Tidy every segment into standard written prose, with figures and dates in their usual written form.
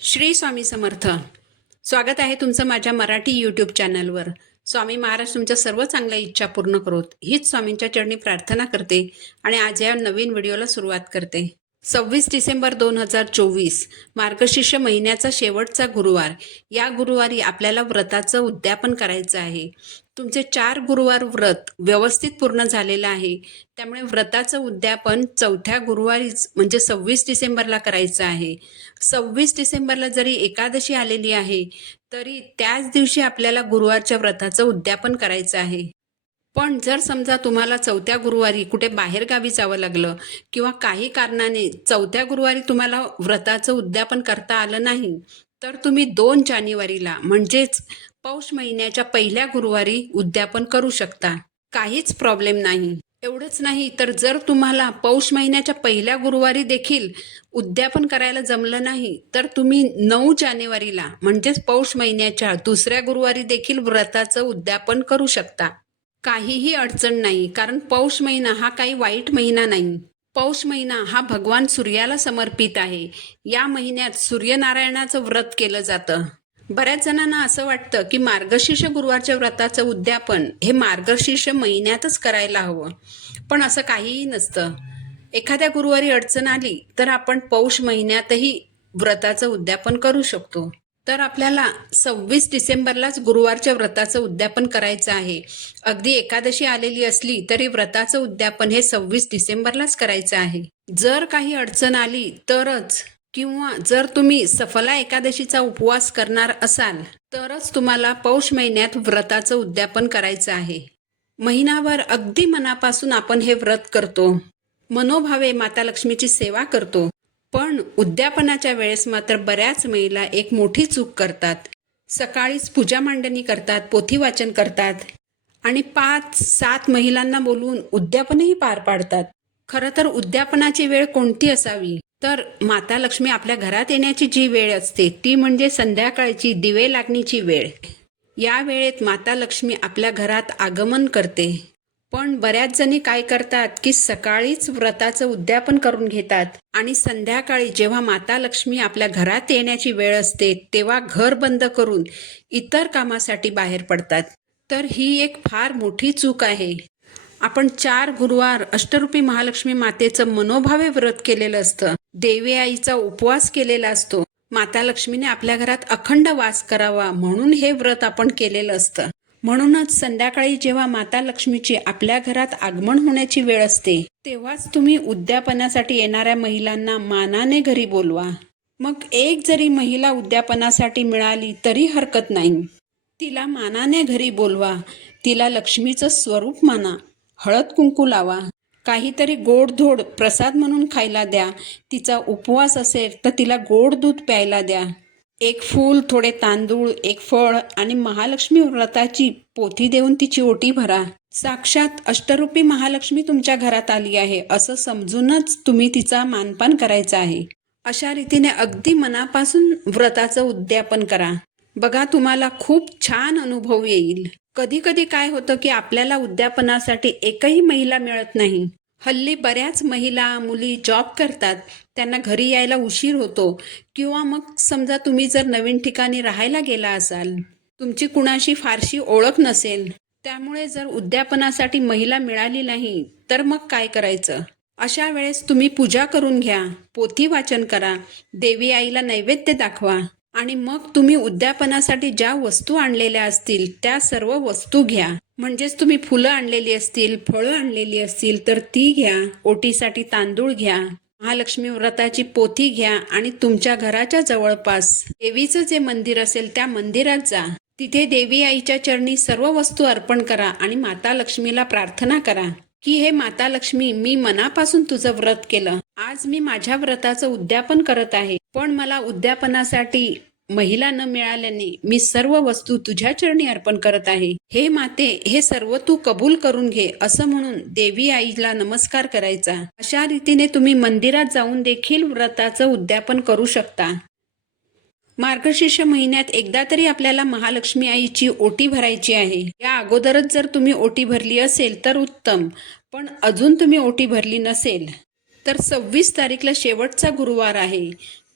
श्री स्वामी समर्थ. स्वागत आहे तुमचं माझ्या मराठी यूट्यूब चॅनलवर. स्वामी महाराज तुमच्या सर्व चांगल्या इच्छा पूर्ण करोत हीच स्वामींच्या चरणी प्रार्थना करते आणि आज या नवीन व्हिडिओला सुरुवात करते. 26 डिसेंबर 2024 मार्गशीर्ष महिन्याचा शेवटचा गुरुवार. या गुरुवारी आपल्याला व्रताचं उद्यापन करायचं आहे. तुमचे 4 गुरुवार व्रत व्यवस्थित पूर्ण झालेलं आहे. त्यामुळे व्रताचं उद्यापन चौथ्या गुरुवारीच म्हणजे 26 डिसेंबरला करायचं आहे. 26 डिसेंबरला जरी एकादशी आलेली आहे तरी त्याच दिवशी आपल्याला गुरुवारच्या व्रताचं उद्यापन करायचं आहे. पण जर समजा तुम्हाला चौथ्या गुरुवारी कुठे बाहेर गावी जावं लागलं किंवा काही कारणाने चौथ्या गुरुवारी तुम्हाला व्रताचं उद्यापन करता आलं नाही तर तुम्ही 2 जानेवारीला म्हणजेच पौष महिन्याच्या पहिल्या गुरुवारी उद्यापन करू शकता. काहीच प्रॉब्लेम नाही. एवढंच नाही तर जर तुम्हाला पौष महिन्याच्या पहिल्या गुरुवारी देखील उद्यापन करायला जमलं नाही तर तुम्ही 9 जानेवारीला म्हणजेच पौष महिन्याच्या दुसऱ्या गुरुवारी देखील व्रताचं उद्यापन करू शकता. काहीही अडचण नाही, कारण पौष महिना हा काही वाईट महिना नाही. पौष महिना हा भगवान सूर्याला समर्पित आहे. या महिन्यात सूर्यनारायणाचं व्रत केलं जातं. बऱ्याच जणांना असं वाटतं की मार्गशीर्ष गुरुवारच्या व्रताचं उद्यापन हे मार्गशीर्ष महिन्यातच करायला हवं, पण असं काहीही नसतं. एखाद्या गुरुवारी अडचण आली तर आपण पौष महिन्यातही व्रताचं उद्यापन करू शकतो. तर आपल्याला 26 डिसेंबरलाच गुरुवारच्या व्रताचं उद्यापन करायचं आहे. अगदी एकादशी आलेली असली तरी व्रताचं उद्यापन हे 26 डिसेंबरलाच करायचं आहे. जर काही अडचण आली तरच किंवा जर तुम्ही सफला एकादशीचा उपवास करणार असाल तरच तुम्हाला पौष महिन्यात व्रताचं उद्यापन करायचं आहे. महिनाभर अगदी मनापासून आपण हे व्रत करतो, मनोभावे माता लक्ष्मीची सेवा करतो. पण उद्यापनाच्या वेळेस मात्र बऱ्याच महिला एक मोठी चूक करतात. सकाळीच पूजा मांडणी करतात, पोथी वाचन करतात आणि 5-7 महिलांना बोलवून उद्यापनही पार पाडतात. खरं तर उद्यापनाची वेळ कोणती असावी तर माता लक्ष्मी आपल्या घरात येण्याची जी वेळ असते ती म्हणजे संध्याकाळची दिवे लागणीची वेळ. या वेळेत माता लक्ष्मी आपल्या घरात आगमन करते. पण बऱ्याच जणी काय करतात की सकाळीच व्रताचं उद्यापन करून घेतात आणि संध्याकाळी जेव्हा माता लक्ष्मी आपल्या घरात येण्याची वेळ असते तेव्हा घर बंद करून इतर कामासाठी बाहेर पडतात. तर ही एक फार मोठी चूक आहे. आपण 4 गुरुवार अष्टरूपी महालक्ष्मी मातेचं मनोभावे व्रत केलेलं असतं, देवी आईचा उपवास केलेला असतो. माता लक्ष्मीने आपल्या घरात अखंड वास करावा म्हणून हे व्रत आपण केलेलं असतं. म्हणूनच संध्याकाळी जेव्हा माता लक्ष्मीची आपल्या घरात आगमन होण्याची वेळ असते तेव्हाच तुम्ही उद्यापनासाठी येणाऱ्या महिलांना मानाने घरी बोलवा. मग एक जरी महिला उद्यापनासाठी मिळाली तरी हरकत नाही. तिला मानाने घरी बोलवा, तिला लक्ष्मीचं स्वरूप माना, हळद कुंकू लावा, काहीतरी गोडधोड प्रसाद म्हणून खायला द्या. तिचा उपवास असेल तर तिला गोड दूध प्यायला द्या. एक फूल, थोडे तांदूळ, एक फळ आणि महालक्ष्मी व्रताची पोथी देऊन तिची ओटी भरा. साक्षात अष्टरूपी महालक्ष्मी तुमच्या घरात आली आहे असं समजूनच तुम्ही तिचा मानपान करायचा आहे. अशा रीतीने अगदी मनापासून व्रताचं उद्यापन करा. बघा, तुम्हाला खूप छान अनुभव येईल. कधी कधी काय होतं की आपल्याला उद्यापनासाठी एकही महिला मिळत नाही. हल्ली बऱ्याच महिला मुली जॉब करतात, त्यांना घरी यायला उशीर होतो. किंवा मग समजा तुम्ही जर नवीन ठिकाणी राहायला गेला असाल, तुमची कुणाशी फारशी ओळख नसेल, त्यामुळे जर उद्यापनासाठी महिला मिळाली नाही तर मग काय करायचं? अशा वेळेस तुम्ही पूजा करून घ्या, पोथी वाचन करा, देवी आईला नैवेद्य दाखवा आणि मग तुम्ही उद्यापनासाठी ज्या वस्तू आणलेल्या असतील त्या सर्व वस्तू घ्या. म्हणजेच तुम्ही फुलं आणलेली असतील, फळं आणलेली असतील तर ती घ्या, ओटीसाठी तांदूळ घ्या, महालक्ष्मी व्रताची पोथी घ्या आणि तुमच्या घराच्या जवळपास देवीचं जे मंदिर असेल त्या मंदिरात जा. तिथे देवी आईच्या चरणी सर्व वस्तू अर्पण करा आणि माता लक्ष्मीला प्रार्थना करा की हे माता लक्ष्मी, मी मनापासून तुझं व्रत केलं. आज मी माझ्या व्रताचं उद्यापन करत आहे, पण मला उद्यापनासाठी महिला न मिळाल्याने मी सर्व वस्तू तुझ्या चरणी अर्पण करत आहे. हे माते, हे सर्व तू कबूल करून घे असं म्हणून देवी आईला नमस्कार करायचा. अशा रीतीने तुम्ही मंदिरात जाऊन देखील व्रताचं उद्यापन करू शकता. मार्गशीर्ष महिन्यात एकदा तरी आपल्याला महालक्ष्मी आईची ओटी भरायची आहे. या अगोदरच जर तुम्ही ओटी भरली असेल तर उत्तम, पण अजून तुम्ही ओटी भरली नसेल तर 26 तारीखला शेवटचा गुरुवार आहे.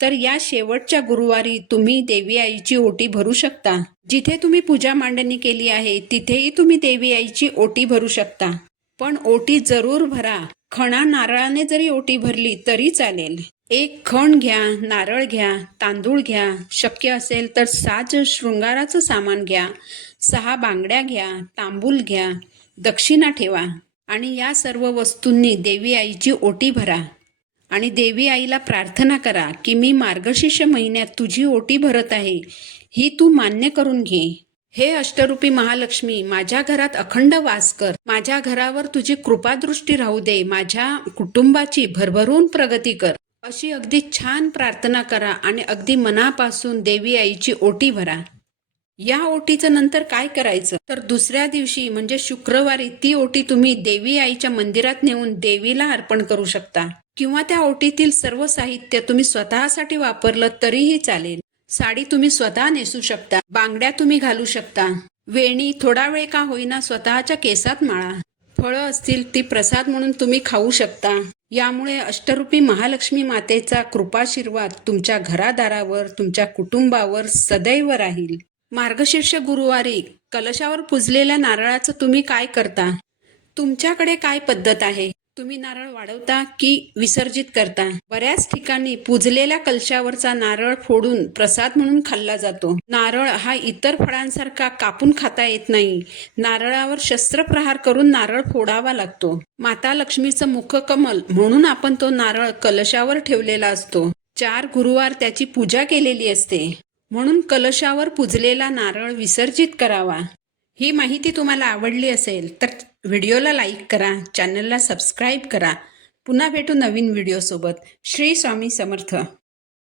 तर या शेवटच्या गुरुवारी तुम्ही देवी आईची ओटी भरू शकता. जिथे तुम्ही पूजा मांडणी केली आहे तिथेही तुम्ही देवी आईची ओटी भरू शकता. पण ओटी जरूर भरा. खणा नारळाने जरी ओटी भरली तरी चालेल. एक खण घ्या, नारळ घ्या, तांदूळ घ्या, शक्य असेल तर साज शृंगाराचं सामान घ्या, 6 बांगड्या घ्या, तांबूल घ्या, दक्षिणा ठेवा आणि या सर्व वस्तूंनी देवी आईची ओटी भरा आणि देवी आईला प्रार्थना करा की मी मार्गशीर्ष महिन्यात तुझी ओटी भरत आहे, ही तू मान्य करून घे. हे अष्टरूपी महालक्ष्मी, माझ्या घरात अखंड वास कर. माझ्या घरावर तुझी कृपादृष्टी राहू दे. माझ्या कुटुंबाची भरभरून प्रगती कर. अशी अगदी छान प्रार्थना करा आणि अगदी मनापासून देवी आईची ओटी भरा. या ओटीचं नंतर काय करायचं तर दुसऱ्या दिवशी म्हणजे शुक्रवारी ती ओटी तुम्ही देवी आईच्या मंदिरात नेऊन देवीला अर्पण करू शकता. किंवा त्या ओटीतील सर्व साहित्य तुम्ही स्वतःसाठी वापरलं तरीही चालेल. साडी तुम्ही स्वतः नेसू शकता, बांगड्या तुम्ही घालू शकता, वेणी थोडा वेळ का होईना स्वतःच्या केसात माळा, फळं असतील ती प्रसाद म्हणून तुम्ही खाऊ शकता. यामुळे अष्टरूपी महालक्ष्मी मातेचा कृपाशीर्वाद तुमच्या घरादारावर, तुमच्या कुटुंबावर सदैव राहील. मार्गशीर्ष गुरुवारी कलशावर पुजलेल्या नारळाचं तुम्ही काय करता? तुमच्याकडे काय पद्धत आहे? तुम्ही नारळ वाढवता की विसर्जित करता? बऱ्याच ठिकाणी पुजलेल्या कलशावरचा नारळ फोडून प्रसाद म्हणून खाल्ला जातो. नारळ हा इतर फळांसारखा कापून खाता येत नाही. नारळावर शस्त्रप्रहार करून नारळ फोडावा लागतो. माता लक्ष्मीचं मुखकमल म्हणून आपण तो नारळ कलशावर ठेवलेला असतो. 4 गुरुवार त्याची पूजा केलेली असते. म्हणून कलशावर पुजलेला नारळ विसर्जित करावा. ही माहिती तुम्हाला आवडली असेल तर व्हिडिओला लाईक करा, चॅनलला सबस्क्राईब करा. पुन्हा भेटू नवीन व्हिडिओसोबत. श्री स्वामी समर्थ.